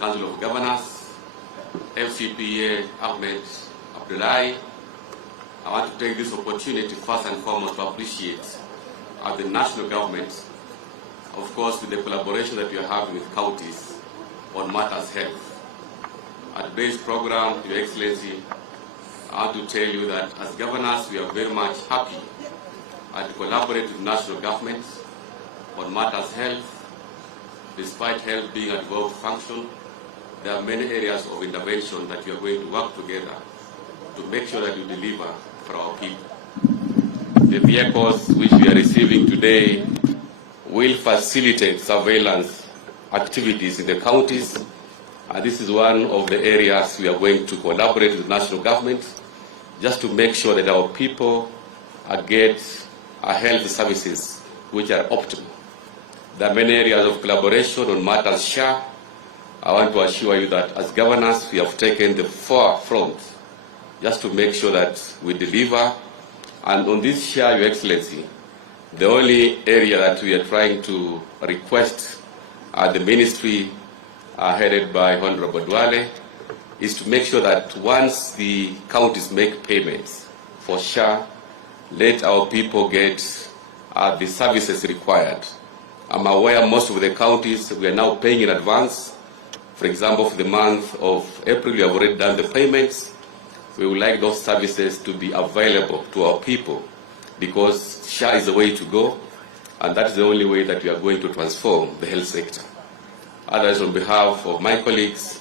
Council of Governors, FCPA Ahmed Abdullahi. I want to take this opportunity first and foremost to appreciate the national government, of course, with the collaboration that we are having with counties on matters health. At today's program, Your Excellency, I want to tell you that as governors, we are very much happy to collaborate with national government on matters health. Despite health being a devolved function, there are many areas of intervention that we are going to work together to make sure that we deliver for our people. The vehicles which we are receiving today will facilitate surveillance activities in the counties, and this is one of the areas we are going to collaborate with national government just to make sure that our people get health services which are optimal. There are many areas of collaboration on matters share. I want to assure you that as governors, we have taken the forefront just to make sure that we deliver. And on this share, Your Excellency, the only area that we are trying to request the ministry headed by Honorable Duale is to make sure that once the counties make payments for share, let our people get the services required. I'm aware most of the counties, we are now paying in advance. For example, for the month of April, we have already done the payments. We would like those services to be available to our people because share is the way to go, and that is the only way that we are going to transform the health sector. Otherwise, on behalf of my colleagues,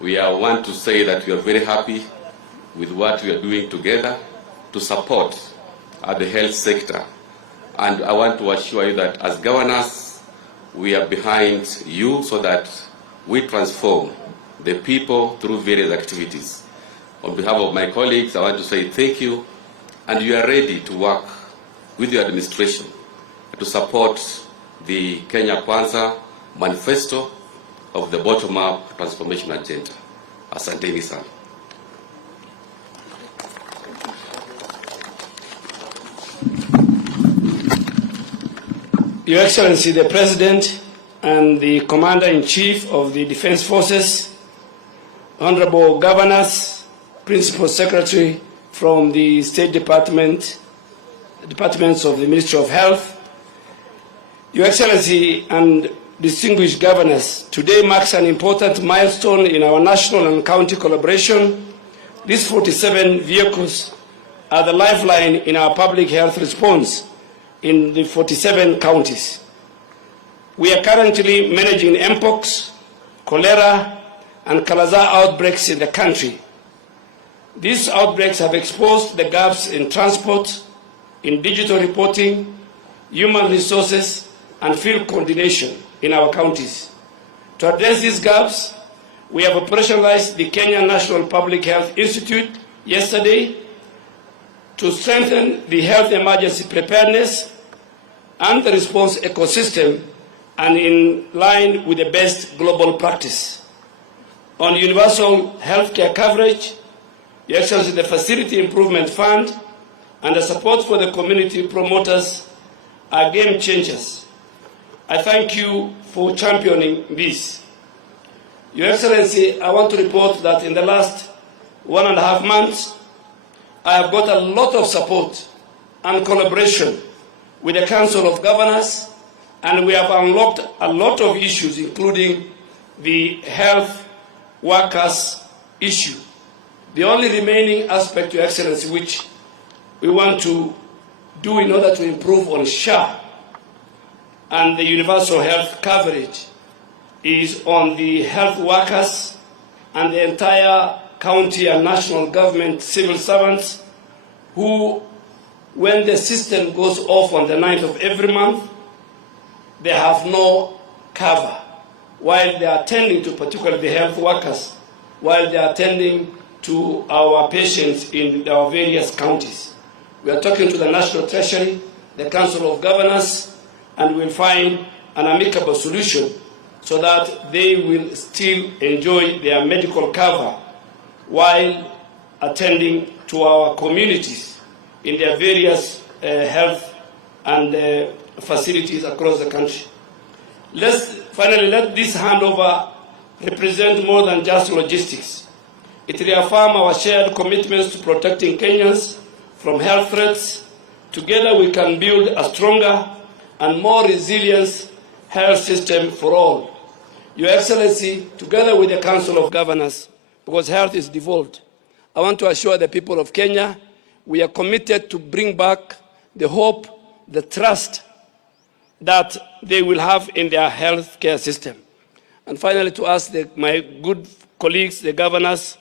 we want to say that we are very happy with what we are doing together to support the health sector. And I want to assure you that as governors, we are behind you so that we transform the people through various activities. On behalf of my colleagues, I want to say thank you, and you are ready to work with your administration to support the Kenya Kwanza manifesto of the bottom-up transformation agenda. Asanteni sana. Your Excellency, the President and the Commander-in-Chief of the Defense Forces, Honorable Governors, Principal Secretary from the State Department, Departments of the Ministry of Health, Your Excellency and distinguished governors, today marks an important milestone in our national and county collaboration. These 47 vehicles are the lifeline in our public health response in the 47 counties. We are currently managing mpox, cholera, and Kala-Azar outbreaks in the country. These outbreaks have exposed the gaps in transport, in digital reporting, human resources, and field coordination in our counties. To address these gaps, we have operationalized the Kenya National Public Health Institute yesterday to strengthen the health emergency preparedness and the response ecosystem, and in line with the best global practice. On universal healthcare coverage, Your Excellency, the Facility Improvement Fund and the support for the community promoters are game changers. I thank you for championing this. Your Excellency, I want to report that in the last 1.5 months, I have got a lot of support and collaboration with the Council of Governors, and we have unlocked a lot of issues, including the health workers issue. The only remaining aspect, Your Excellency, which we want to do in order to improve on SHA and the universal health coverage is on the health workers and the entire county and national government civil servants who, when the system goes off on the 9th of every month, they have no cover while they are attending to particularly the health workers, while they are attending to our patients in our various counties. We are talking to the National Treasury, the Council of Governors, and we'll find an amicable solution so that they will still enjoy their medical cover while attending to our communities in their various health and facilities across the country. Finally, let this hand over represent more than just logistics. It reaffirms our shared commitments to protecting Kenyans from health threats. Together we can build a stronger and more resilient health system for all. Your Excellency, together with the Council of Governors, because health is devolved, I want to assure the people of Kenya we are committed to bring back the hope, the trust that they will have in their health care system. And finally, to ask my good colleagues, the governors,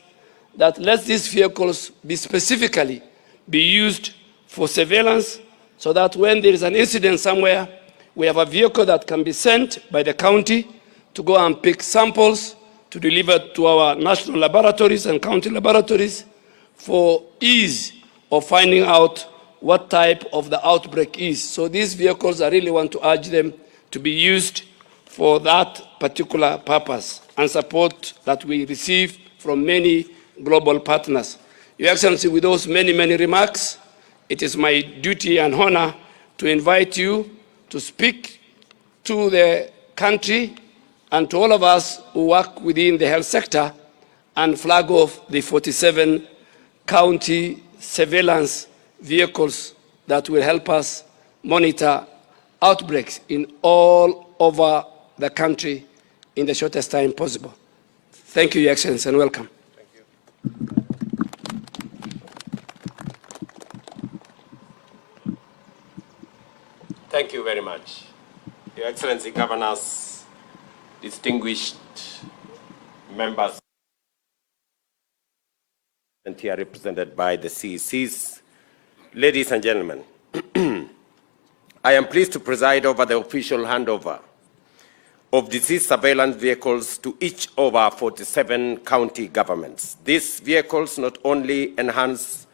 that let these vehicles be specifically be used for surveillance so that when there is an incident somewhere, we have a vehicle that can be sent by the county to go and pick samples to deliver to our national laboratories and county laboratories for ease of finding out what type of the outbreak is. So these vehicles, I really want to urge them to be used for that particular purpose and support that we receive from many global partners. Your Excellency, with those many remarks, it is my duty and honor to invite you to speak to the country and to all of us who work within the health sector and flag off the 47 county surveillance vehicles that will help us monitor outbreaks in all over the country in the shortest time possible. Thank you, Your Excellency, and welcome. Thank you. Thank you very much. Your Excellency, Governors, distinguished members, and here represented by the CECs, ladies and gentlemen, I am pleased to preside over the official handover of disease surveillance vehicles to each of our 47 county governments. These vehicles not only enhance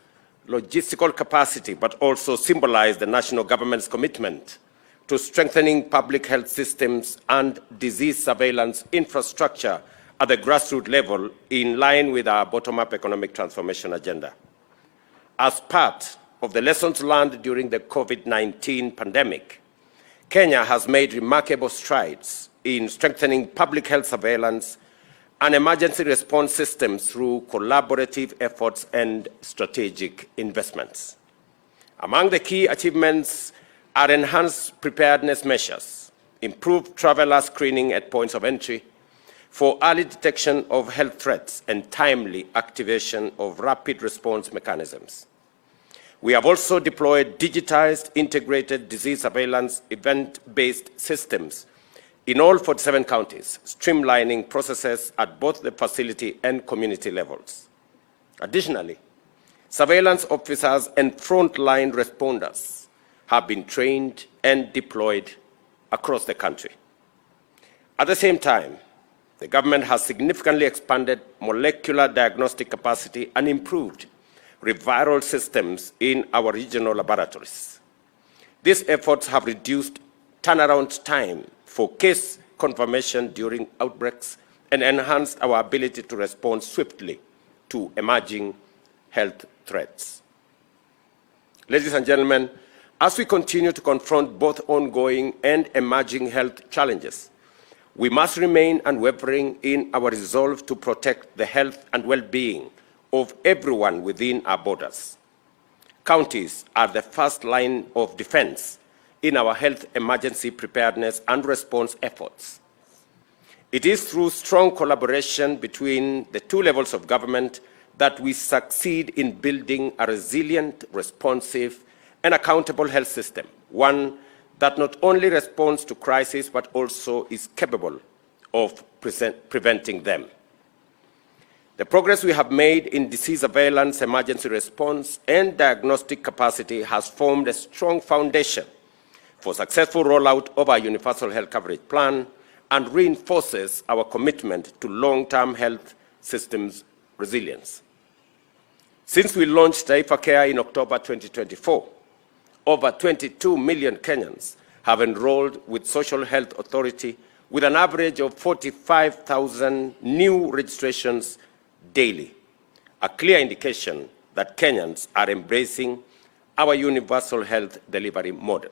logistical capacity, but also symbolize the national government's commitment to strengthening public health systems and disease surveillance infrastructure at the grassroots level in line with our bottom-up economic transformation agenda. As part of the lessons learned during the COVID-19 pandemic, Kenya has made remarkable strides in strengthening public health surveillance and emergency response systems through collaborative efforts and strategic investments. Among the key achievements are enhanced preparedness measures, improved traveler screening at points of entry for early detection of health threats, and timely activation of rapid response mechanisms. We have also deployed digitized, integrated disease surveillance, event-based systems in all 47 counties, streamlining processes at both the facility and community levels. Additionally, surveillance officers and frontline responders have been trained and deployed across the country. At the same time, the government has significantly expanded molecular diagnostic capacity and improved referral systems in our regional laboratories. These efforts have reduced turnaround time for case confirmation during outbreaks and enhanced our ability to respond swiftly to emerging health threats. Ladies and gentlemen, as we continue to confront both ongoing and emerging health challenges, we must remain unwavering in our resolve to protect the health and well-being of everyone within our borders. Counties are the first line of defense in our health emergency preparedness and response efforts. It is through strong collaboration between the two levels of government that we succeed in building a resilient, responsive, and accountable health system, one that not only responds to crises, but also is capable of preventing them. The progress we have made in disease surveillance, emergency response, and diagnostic capacity has formed a strong foundation for successful rollout of our universal health coverage plan and reinforces our commitment to long-term health systems resilience. Since we launched Taifa Care in October 2024, over 22 million Kenyans have enrolled with Social Health Authority with an average of 45,000 new registrations daily, a clear indication that Kenyans are embracing our universal health delivery model.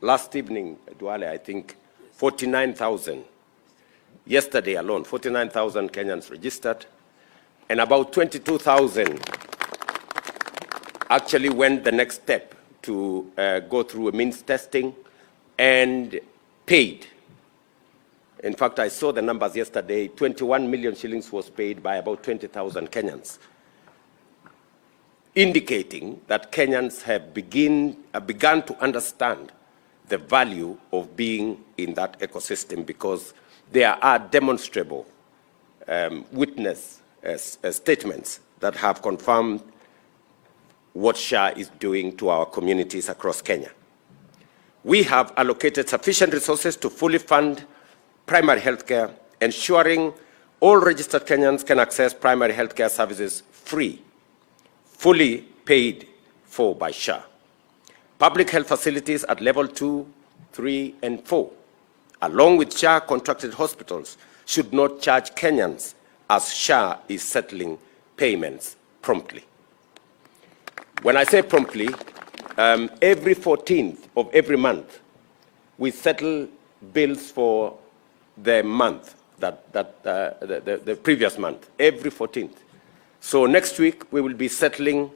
Last evening, Duale, I think 49,000 yesterday alone, 49,000 Kenyans registered, and about 22,000 actually went the next step to go through a means testing and paid. In fact, I saw the numbers yesterday. 21 million shillings was paid by about 20,000 Kenyans, indicating that Kenyans have begun to understand the value of being in that ecosystem, because there are demonstrable witness statements that have confirmed what SHA is doing to our communities across Kenya. We have allocated sufficient resources to fully fund primary health care, ensuring all registered Kenyans can access primary health care services free, fully paid for by SHA. Public health facilities at level 2, 3, and 4, along with SHA contracted hospitals, should not charge Kenyans, as SHA is settling payments promptly. When I say promptly, every 14th of every month, we settle bills for the month, the previous month, every 14th. So next week, we will be settling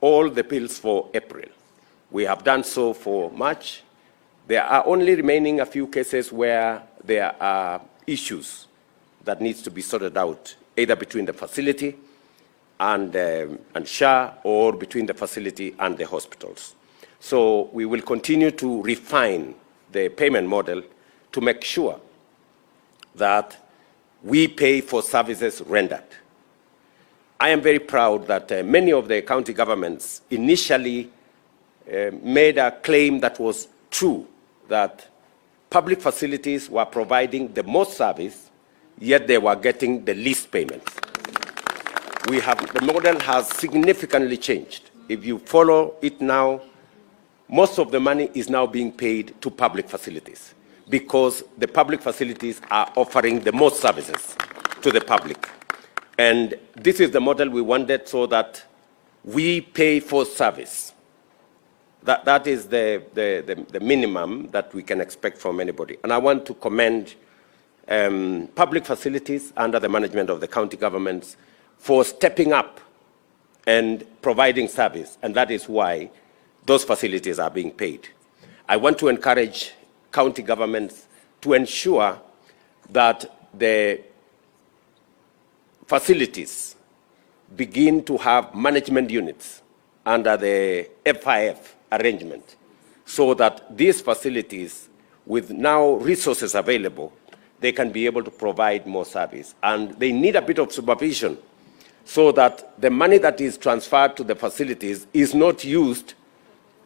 all the bills for April. We have done so for March. There are only remaining a few cases where there are issues that needs to be sorted out, either between the facility and SHA, or between the facility and the hospitals. So we will continue to refine the payment model to make sure that we pay for services rendered. I am very proud that many of the county governments initially made a claim that was true, that public facilities were providing the most service, yet they were getting the least payments. The model has significantly changed. If you follow it now, most of the money is now being paid to public facilities, because the public facilities are offering the most services to the public. And this is the model we wanted, so that we pay for service. That is the minimum that we can expect from anybody. And I want to commend public facilities under the management of the county governments for stepping up and providing service, and that is why those facilities are being paid. I want to encourage county governments to ensure that the facilities begin to have management units under the FIF arrangement, so that these facilities, with now resources available, they can be able to provide more service. And they need a bit of supervision, so that the money that is transferred to the facilities is not used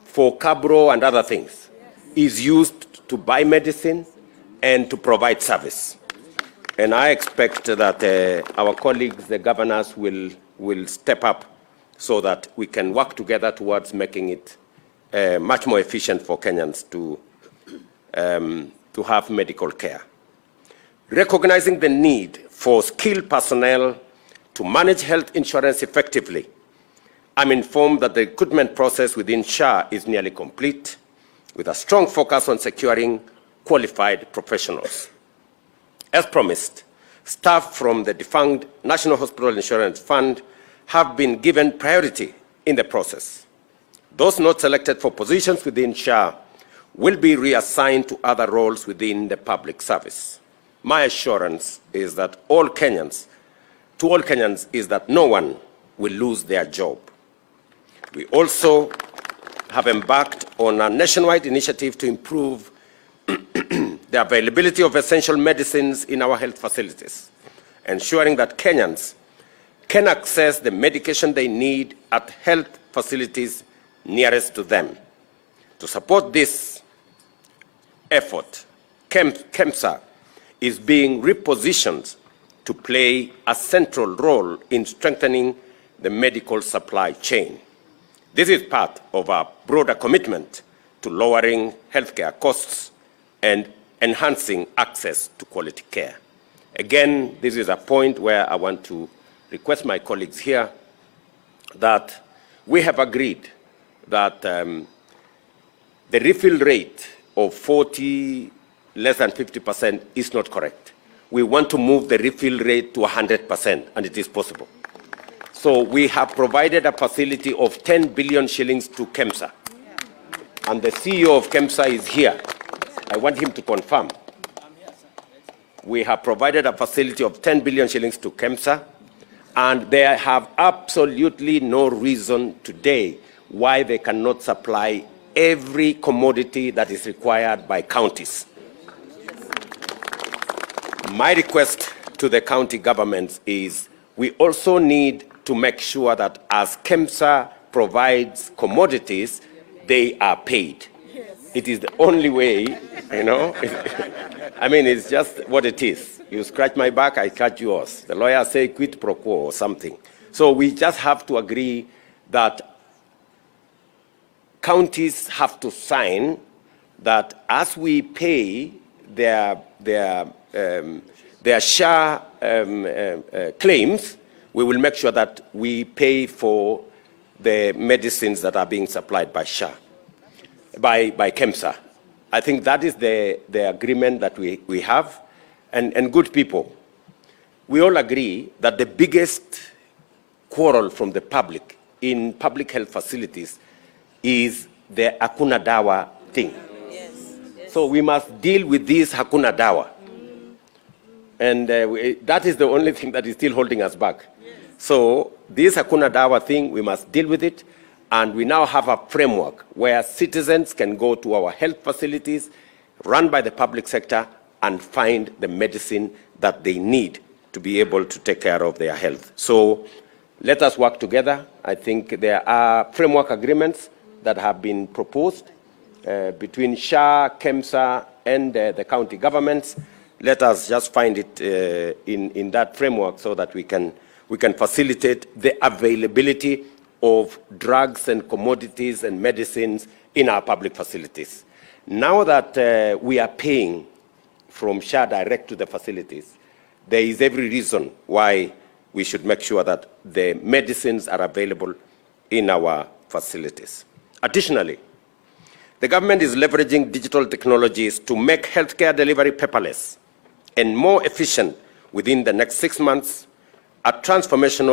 for cabro and other things, is used to buy medicine and to provide service. And I expect that our colleagues, the governors, will step up so that we can work together towards making it much more efficient for Kenyans to have medical care. Recognizing the need for skilled personnel to manage health insurance effectively, I'm informed that the recruitment process within SHA is nearly complete, with a strong focus on securing qualified professionals. As promised, staff from the defunct National Hospital Insurance Fund have been given priority in the process. Those not selected for positions within SHA will be reassigned to other roles within the public service. My assurance is that all Kenyans is that no one will lose their job. We also have embarked on a nationwide initiative to improve the availability of essential medicines in our health facilities, ensuring that Kenyans can access the medication they need at health facilities nearest to them. To support this effort, KEMSA is being repositioned to play a central role in strengthening the medical supply chain. This is part of our broader commitment to lowering healthcare costs and enhancing access to quality care. Again, this is a point where I want to request my colleagues here that we have agreed that the refill rate of 40 less than 50% is not correct. We want to move the refill rate to 100%, and it is possible. So we have provided a facility of 10 billion shillings to KEMSA. And the CEO of KEMSA is here. I want him to confirm. We have provided a facility of 10 billion shillings to KEMSA, and they have absolutely no reason today why they cannot supply every commodity that is required by counties. My request to the county governments is we also need to make sure that as KEMSA provides commodities, they are paid. It is the only way, you know. I mean, it's just what it is. You scratch my back, I scratch yours. The lawyers say quid pro quo or something. So we just have to agree that counties have to sign that as we pay their share claims, we will make sure that we pay for the medicines that are being supplied by KEMSA. I think that is the agreement that we have. And good people, we all agree that the biggest quarrel from the public in public health facilities is the Hakuna Dawa thing. Yes. So we must deal with this Hakuna Dawa. And that is the only thing that is still holding us back. Yes. So this Hakuna Dawa thing, we must deal with it. And we now have a framework where citizens can go to our health facilities run by the public sector and find the medicine that they need to be able to take care of their health. So let us work together. I think there are framework agreements that have been proposed between SHA, KEMSA, and the county governments. Let us just find it in that framework so that we can facilitate the availability of drugs and commodities and medicines in our public facilities. Now that we are paying from SHA direct to the facilities, there is every reason why we should make sure that the medicines are available in our facilities. Additionally, the government is leveraging digital technologies to make healthcare delivery paperless and more efficient within the next 6 months. A transformation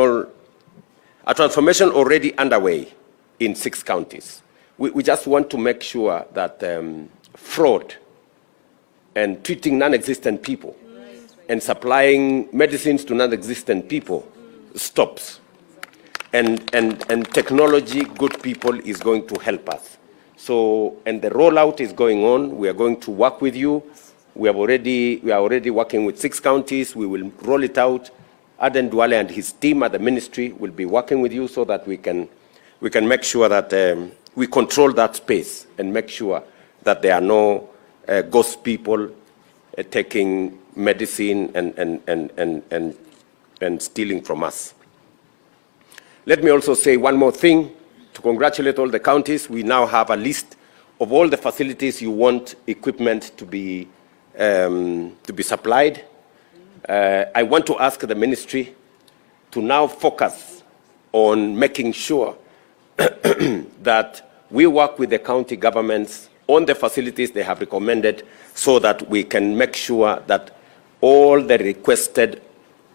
already underway in 6 counties. We just want to make sure that fraud and treating non-existent people and supplying medicines to non-existent people stops. And technology, good people, is going to help us. So, and the rollout is going on. We are going to work with you. We are already working with 6 counties. We will roll it out. Aden Duale and his team at the ministry will be working with you so that we can make sure that we control that space and make sure that there are no ghost people taking medicine and stealing from us. Let me also say one more thing to congratulate all the counties. We now have a list of all the facilities you want equipment to be supplied. I want to ask the ministry to now focus on making sure that we work with the county governments on the facilities they have recommended so that we can make sure that all the requested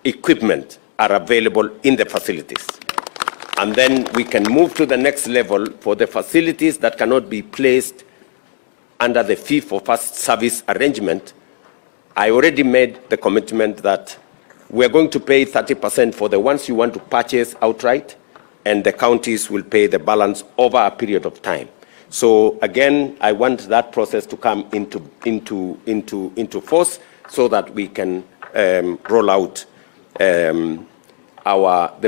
equipment are available in the facilities. And then we can move to the next level for the facilities that cannot be placed under the fee-for-first service arrangement. I already made the commitment that we're going to pay 30% for the ones you want to purchase outright, and the counties will pay the balance over a period of time. So again, I want that process to come into force so that we can roll out the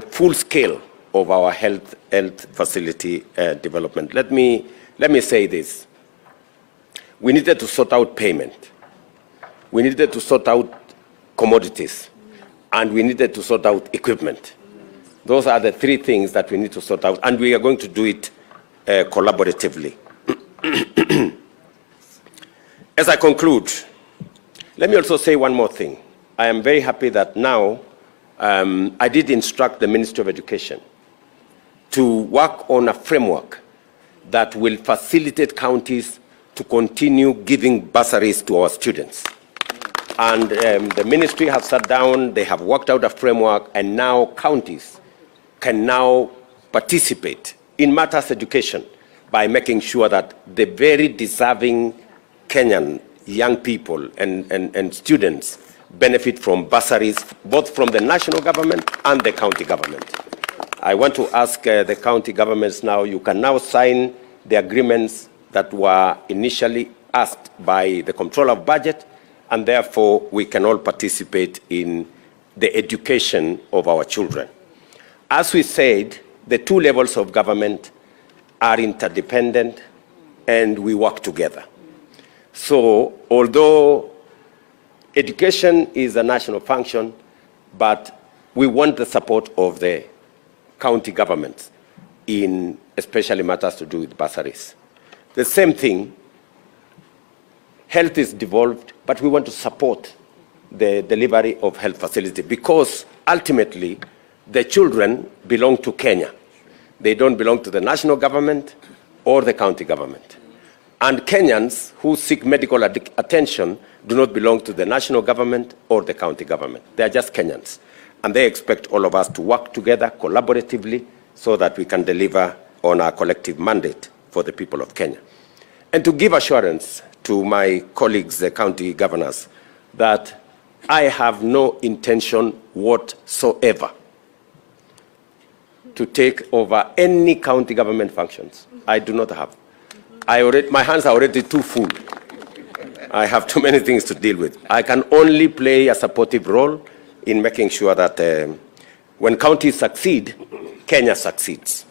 full scale of our health facility development. Let me say this. We needed to sort out payment. We needed to sort out commodities, and we needed to sort out equipment. Those are the 3 things that we need to sort out, and we are going to do it collaboratively. As I conclude, let me also say one more thing. I am very happy that now I did instruct the Ministry of Education to work on a framework that will facilitate counties to continue giving bursaries to our students. And the ministry has sat down, they have worked out a framework, and now counties can now participate in matters education by making sure that the very deserving Kenyan young people and students benefit from bursaries, both from the national government and the county government. I want to ask the county governments now, you can now sign the agreements that were initially asked by the Comptroller of Budget, and therefore we can all participate in the education of our children. As we said, the two levels of government are interdependent and we work together. So although education is a national function, but we want the support of the county governments in especially matters to do with bursaries. The same thing, health is devolved, but we want to support the delivery of health facility because ultimately the children belong to Kenya. They don't belong to the national government or the county government. And Kenyans who seek medical attention do not belong to the national government or the county government. They are just Kenyans. And they expect all of us to work together collaboratively so that we can deliver on our collective mandate for the people of Kenya. And to give assurance to my colleagues, the county governors, that I have no intention whatsoever to take over any county government functions. I do not have. My hands are already too full. I have too many things to deal with. I can only play a supportive role in making sure that when counties succeed, Kenya succeeds.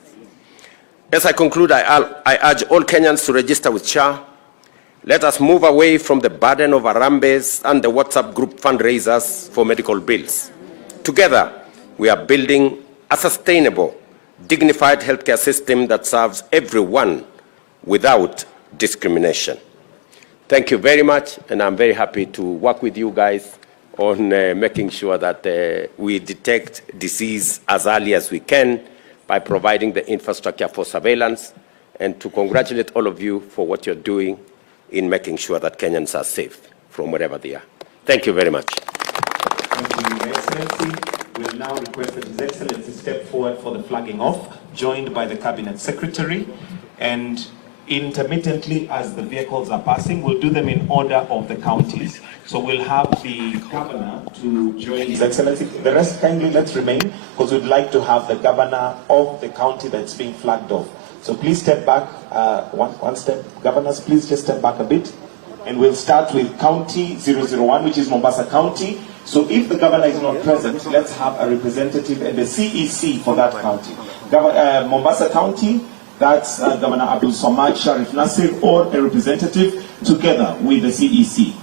As I conclude, I urge all Kenyans to register with SHA. Let us move away from the burden of Harambes and the WhatsApp group fundraisers for medical bills. Together, we are building a sustainable, dignified healthcare system that serves everyone without discrimination. Thank you very much, and I'm very happy to work with you guys on making sure that we detect disease as early as we can by providing the infrastructure for surveillance, and to congratulate all of you for what you're doing in making sure that Kenyans are safe from wherever they are. Thank you very much. Thank you, Your Excellency. We'll now request that His Excellency step forward for the flagging off, joined by the Cabinet Secretary. And intermittently, as the vehicles are passing, we'll do them in order of the counties. So we'll have the Governor to join His Excellency. The rest, kindly let's remain, because we'd like to have the Governor of the county that's being flagged off. So please step back, one step. Governors, please just step back a bit. And we'll start with County 001, which is Mombasa County. So if the Governor is not present, let's have a representative and the CEC for that county. Mombasa County, that's Governor Abdul Samad Sharif Nasir, or a representative together with the CEC.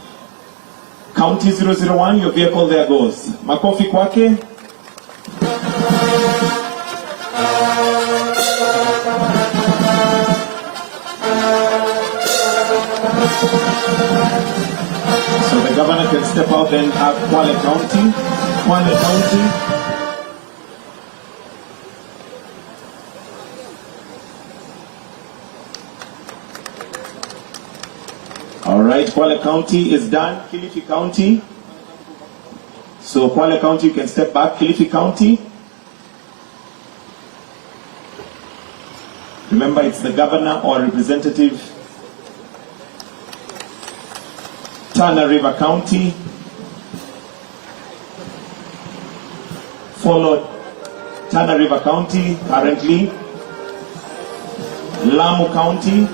County 001, your vehicle there goes. Makofi kwake. So the Governor can step out and have Kwale County. Kwale County. All right, Kwale County is done. Kilifi County. So Kwale County, you can step back. Kilifi County. Remember, it's the Governor or representative. Tana River County. Followed Tana River County currently. Lamu County.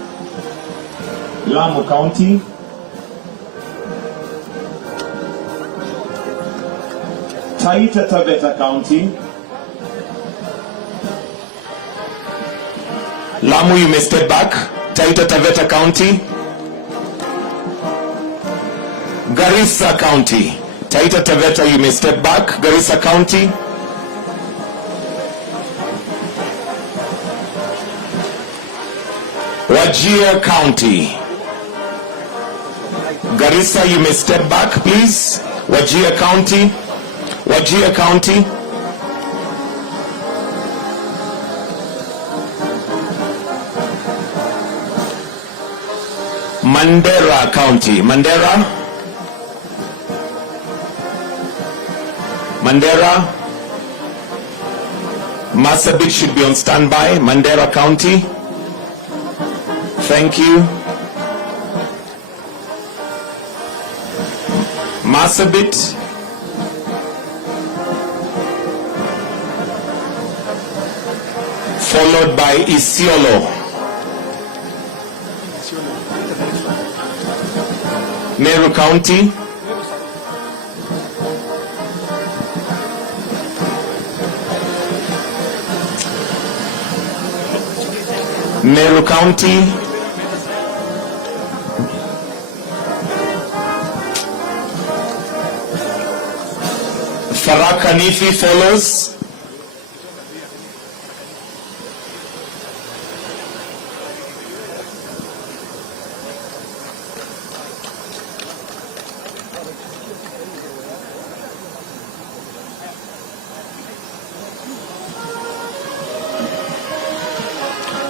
Lamu County. Taita Taveta County. Lamu, you may step back. Taita Taveta County. Garissa County. Taita Taveta, you may step back. Garissa County. Wajir County. Garissa, you may step back, please. Wajir County. Wajir County. Mandera County. Mandera. Marsabit should be on standby. Mandera County. Thank you. Marsabit. Followed by Isiolo. Meru County. Meru County. Tharaka Nithi follows.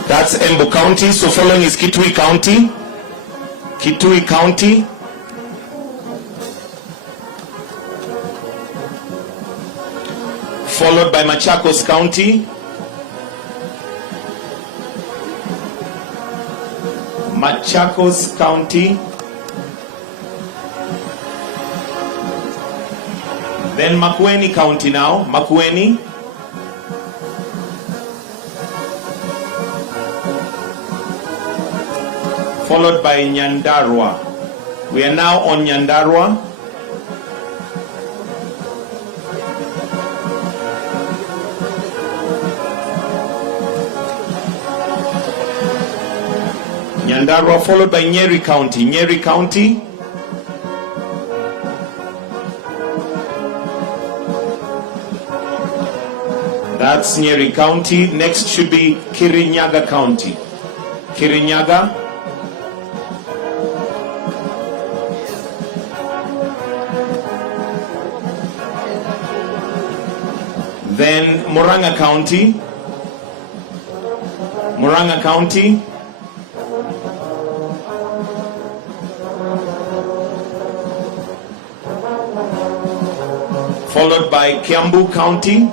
That's Embu County. So following is Kitui County. Kitui County. Followed by Machakos County. Machakos County. Then Makueni County now. Makueni. Followed by Nyandarua. We are now on Nyandarua. Nyandarua followed by Nyeri County. Nyeri County. That's Nyeri County. Next should be Kirinyaga County. Kirinyaga. Then Murang'a County. Murang'a County. Followed by Kiambu County.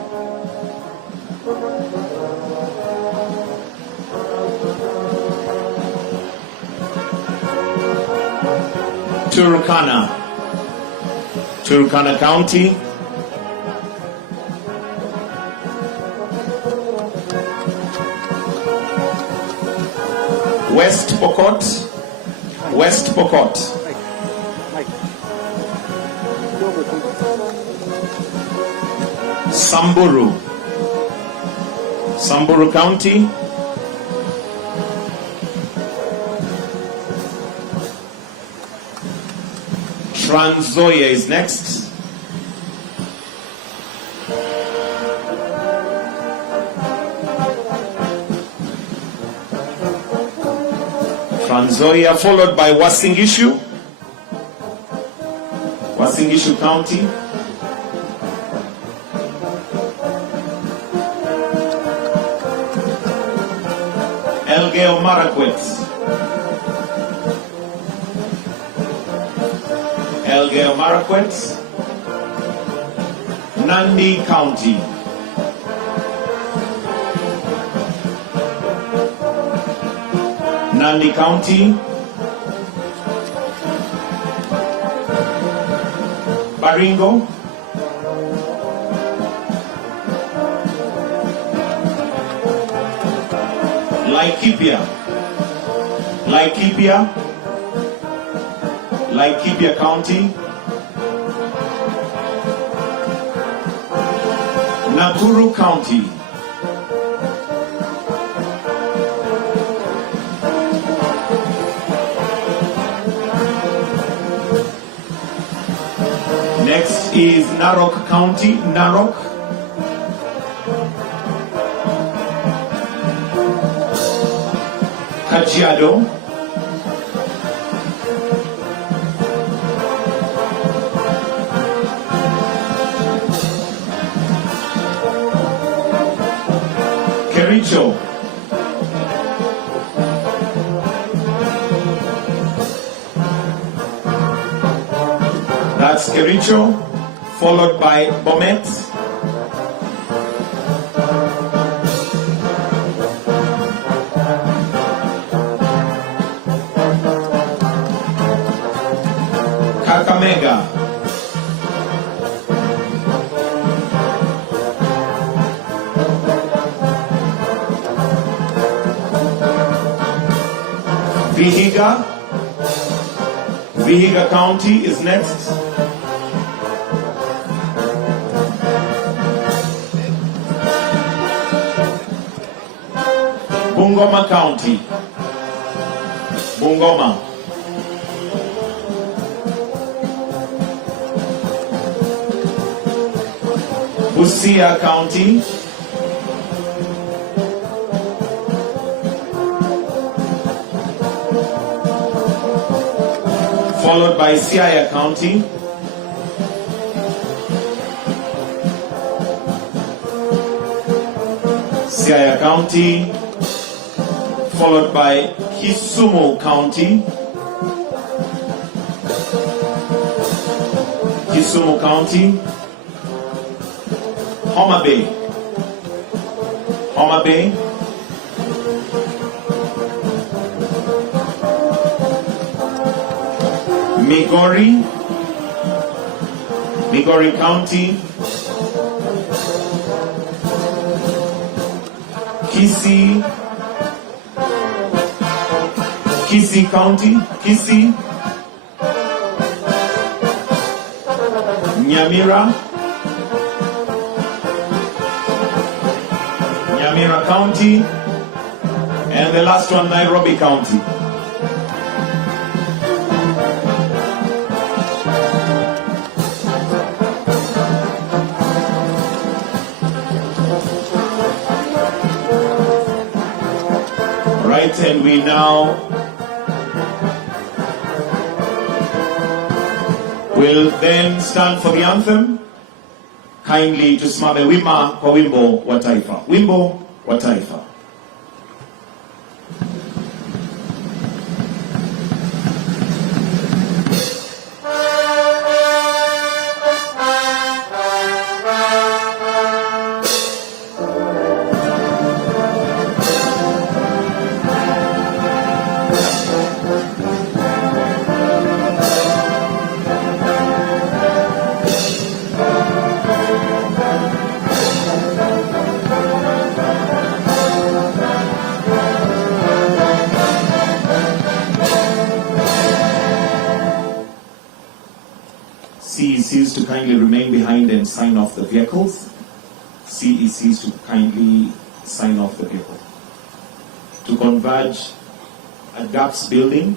Turkana. Turkana County. West Pokot. West Pokot. Samburu. Samburu County. Trans Nzoia is next. Trans Nzoia followed by Uasin Gishu. Uasin Gishu County. Elgeyo Marakwet. Elgeyo Marakwet. Nandi County. Nandi County. Baringo. Laikipia. Laikipia. Laikipia County. Nakuru County. Next is Narok County. Narok. Kajiado. Kericho. That's Kericho, followed by Bomet. Kakamega. Vihiga County is next. Bungoma County. Bungoma. Busia County. Followed by Siaya County. Siaya County. Followed by Kisumu County. Kisumu County. Homa Bay. Homa Bay. Migori County. Kisii County. Kisii. Nyamira County. And the last one, Nairobi County. Right, and we now will then stand for the anthem. Kindly tusimame wima kwa wimbo wa taifa. Wimbo wa taifa. CECs to kindly remain behind and sign off the vehicles. CECs to kindly sign off the vehicle. To converge at GAPS building,